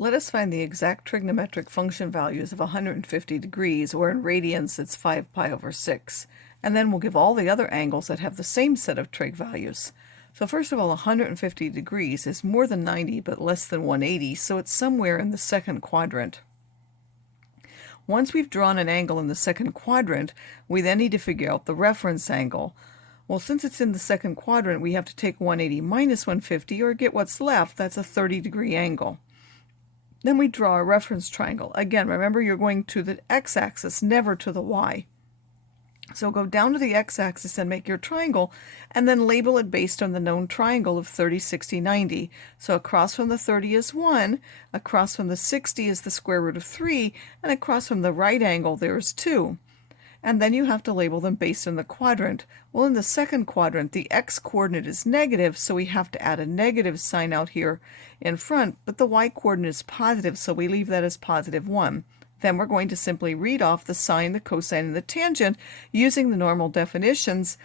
Let us find the exact trigonometric function values of 150 degrees, or in radians it's 5 pi over 6. And then we'll give all the other angles that have the same set of trig values. So first of all, 150 degrees is more than 90 but less than 180, so it's somewhere in the second quadrant. Once we've drawn an angle in the second quadrant, we then need to figure out the reference angle. Well, since it's in the second quadrant, we have to take 180 minus 150, or get what's left. That's a 30-degree angle. Then we draw a reference triangle. Again, remember you're going to the x-axis, never to the y. So go down to the x-axis and make your triangle, and then label it based on the known triangle of 30, 60, 90. So across from the 30 is 1, across from the 60 is the square root of 3, and across from the right angle there is 2. And then you have to label them based on the quadrant. Well, in the second quadrant, the x-coordinate is negative, so we have to add a negative sign out here in front, but the y-coordinate is positive, so we leave that as positive 1. Then we're going to simply read off the sine, the cosine, and the tangent using the normal definitions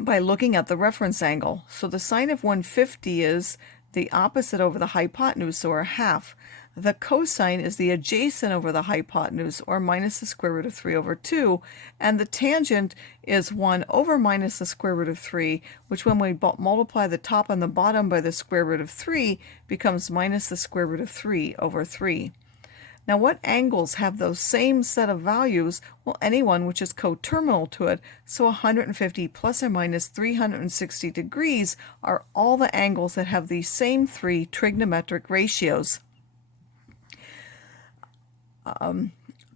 by looking at the reference angle. So the sine of 150 is the opposite over the hypotenuse, or a half. The cosine is the adjacent over the hypotenuse, or minus the square root of 3 over 2. And the tangent is 1 over minus the square root of 3, which when we multiply the top and the bottom by the square root of 3 becomes minus the square root of 3 over 3. Now, what angles have those same set of values? Well, anyone which is coterminal to it. So 150 plus or minus 360 degrees are all the angles that have these same three trigonometric ratios.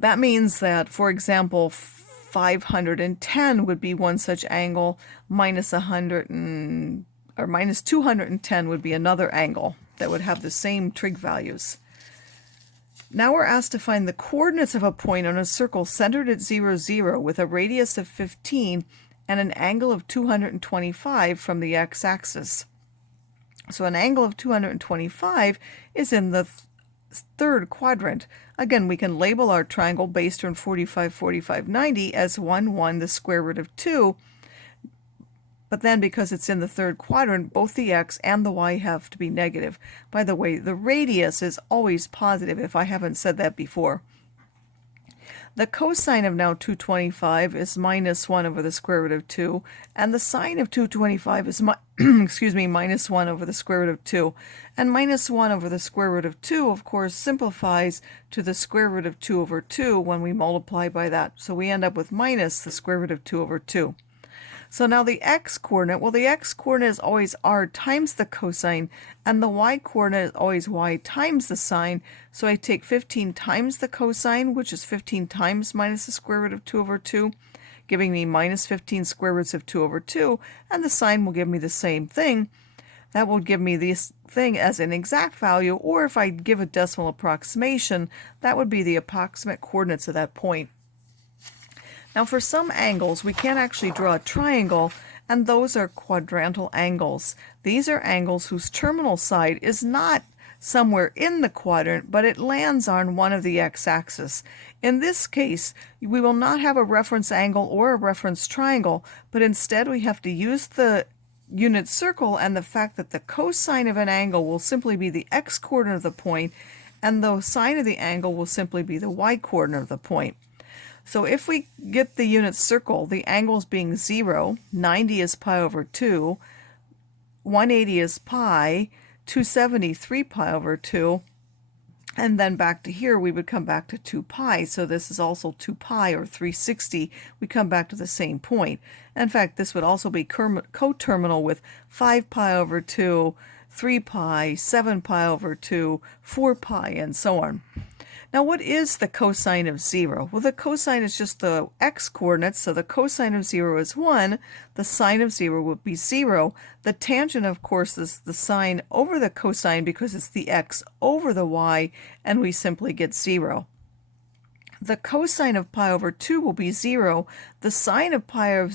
That means that, for example, 510 would be one such angle, minus 210 would be another angle that would have the same trig values. Now we're asked to find the coordinates of a point on a circle centered at 0, 0 with a radius of 15 and an angle of 225 from the x-axis. So an angle of 225 is in the third quadrant. Again, we can label our triangle based on 45, 45, 90 as 1, 1, the square root of 2. But then because it's in the third quadrant, both the x and the y have to be negative. By the way, the radius is always positive, if I haven't said that before. The cosine of now 225 is minus 1 over the square root of 2, and the sine of 225 is minus 1 over the square root of 2. And minus 1 over the square root of 2, of course, simplifies to the square root of 2 over 2 when we multiply by that. So we end up with minus the square root of 2 over 2. So now the x-coordinate, well, the x-coordinate is always r times the cosine, and the y-coordinate is always y times the sine. So I take 15 times the cosine, which is 15 times minus the square root of 2 over 2, giving me minus 15 square roots of 2 over 2, and the sine will give me the same thing. That will give me this thing as an exact value, or if I give a decimal approximation, that would be the approximate coordinates of that point. Now for some angles, we can't actually draw a triangle, and those are quadrantal angles. These are angles whose terminal side is not somewhere in the quadrant, but it lands on one of the x-axis. In this case, we will not have a reference angle or a reference triangle, but instead we have to use the unit circle and the fact that the cosine of an angle will simply be the x-coordinate of the point, and the sine of the angle will simply be the y-coordinate of the point. So if we get the unit circle, the angles being 0, 90 is pi over 2, 180 is pi, 270, 3 pi over 2, and then back to here we would come back to 2 pi, so this is also 2 pi or 360. We come back to the same point. In fact, this would also be coterminal with 5 pi over 2, 3 pi, 7 pi over 2, 4 pi, and so on. Now, what is the cosine of 0? Well, the cosine is just the x-coordinates, so the cosine of 0 is 1. The sine of 0 would be 0. The tangent, of course, is the sine over the cosine because it's the x over the y, and we simply get 0. The cosine of pi over 2 will be 0. The sine of pi over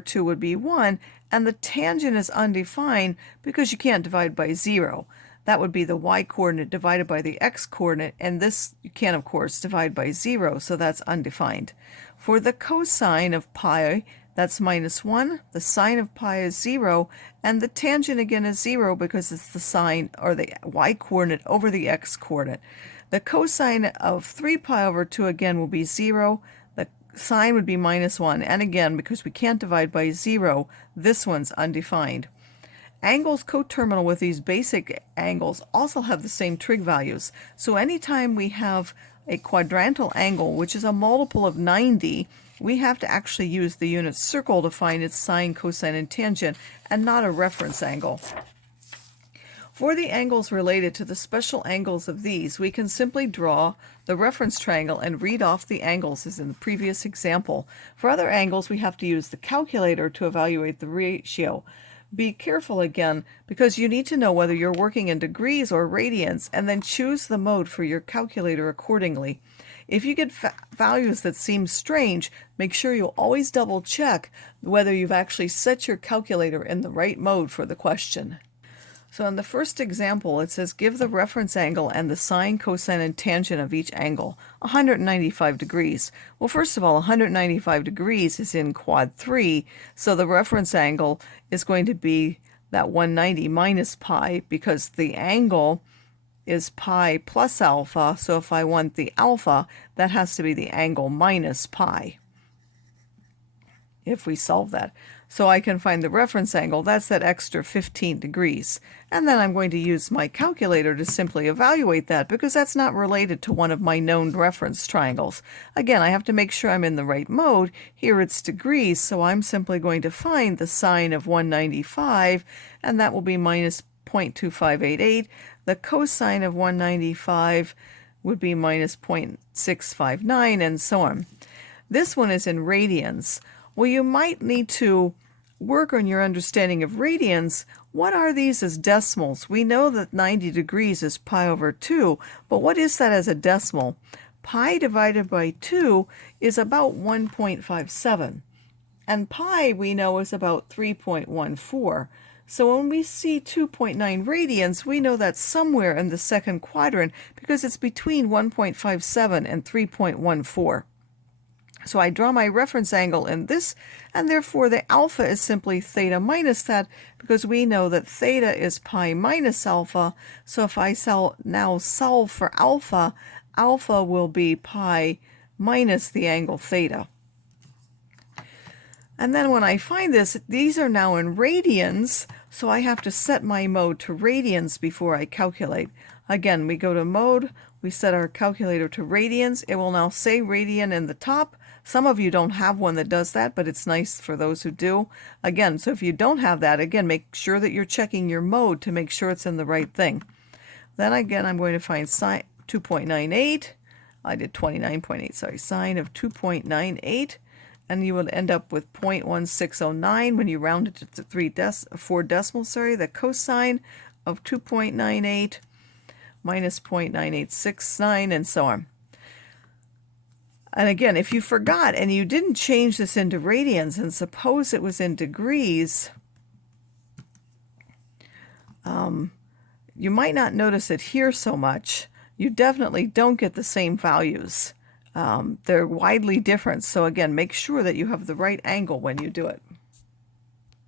2 would be 1, and the tangent is undefined because you can't divide by 0. That would be the y-coordinate divided by the x-coordinate, and this you can, of course, divide by 0, so that's undefined. For the cosine of pi, That's minus 1. The sine of pi is 0. And the tangent again is 0 because it's the sine or the y-coordinate over the x-coordinate. The cosine of 3 pi over 2 again will be 0. The sine would be minus 1. And again, because we can't divide by 0, this one's undefined. Angles coterminal with these basic angles also have the same trig values. So anytime we have a quadrantal angle, which is a multiple of 90, we have to actually use the unit circle to find its sine, cosine, and tangent, and not a reference angle. For the angles related to the special angles of these, we can simply draw the reference triangle and read off the angles as in the previous example. For other angles, we have to use the calculator to evaluate the ratio. Be careful again, because you need to know whether you're working in degrees or radians, and then choose the mode for your calculator accordingly. If you get values that seem strange, make sure you always double check whether you've actually set your calculator in the right mode for the question. So in the first example, it says give the reference angle and the sine, cosine, and tangent of each angle, 195 degrees. Well, first of all, 195 degrees is in quad 3, so the reference angle is going to be that 190 minus pi, because the angle is pi plus alpha, so if I want the alpha, that has to be the angle minus pi, if we solve that. So I can find the reference angle, that's that extra 15 degrees. And then I'm going to use my calculator to simply evaluate that, because that's not related to one of my known reference triangles. Again, I have to make sure I'm in the right mode. Here it's degrees, so I'm simply going to find the sine of 195, and that will be minus 0.2588. The cosine of 195 would be minus 0.659, and so on. This one is in radians. Well, you might need to work on your understanding of radians. What are these as decimals? We know that 90 degrees is pi over 2, but what is that as a decimal? Pi divided by 2 is about 1.57, and pi we know is about 3.14. So when we see 2.9 radians, we know that's somewhere in the second quadrant because it's between 1.57 and 3.14. So I draw my reference angle in this, and therefore the alpha is simply theta minus that, because we know that theta is pi minus alpha. So if I now solve for alpha, alpha will be pi minus the angle theta. And then when I find this, these are now in radians, so I have to set my mode to radians before I calculate. Again, we go to mode, we set our calculator to radians. It will now say radian in the top. Some of you don't have one that does that, but it's nice for those who do. Again, so if you don't have that, again, make sure that you're checking your mode to make sure it's in the right thing. Then again, I'm going to find sine 2.98. I did 29.8, sorry, sine of 2.98. And you would end up with 0.1609 when you round it to 4 decimals, sorry. The cosine of 2.98 minus 0.9869, and so on. And again, if you forgot and you didn't change this into radians, and suppose it was in degrees, you might not notice it here so much. You definitely don't get the same values. They're widely different. So again, make sure that you have the right angle when you do it.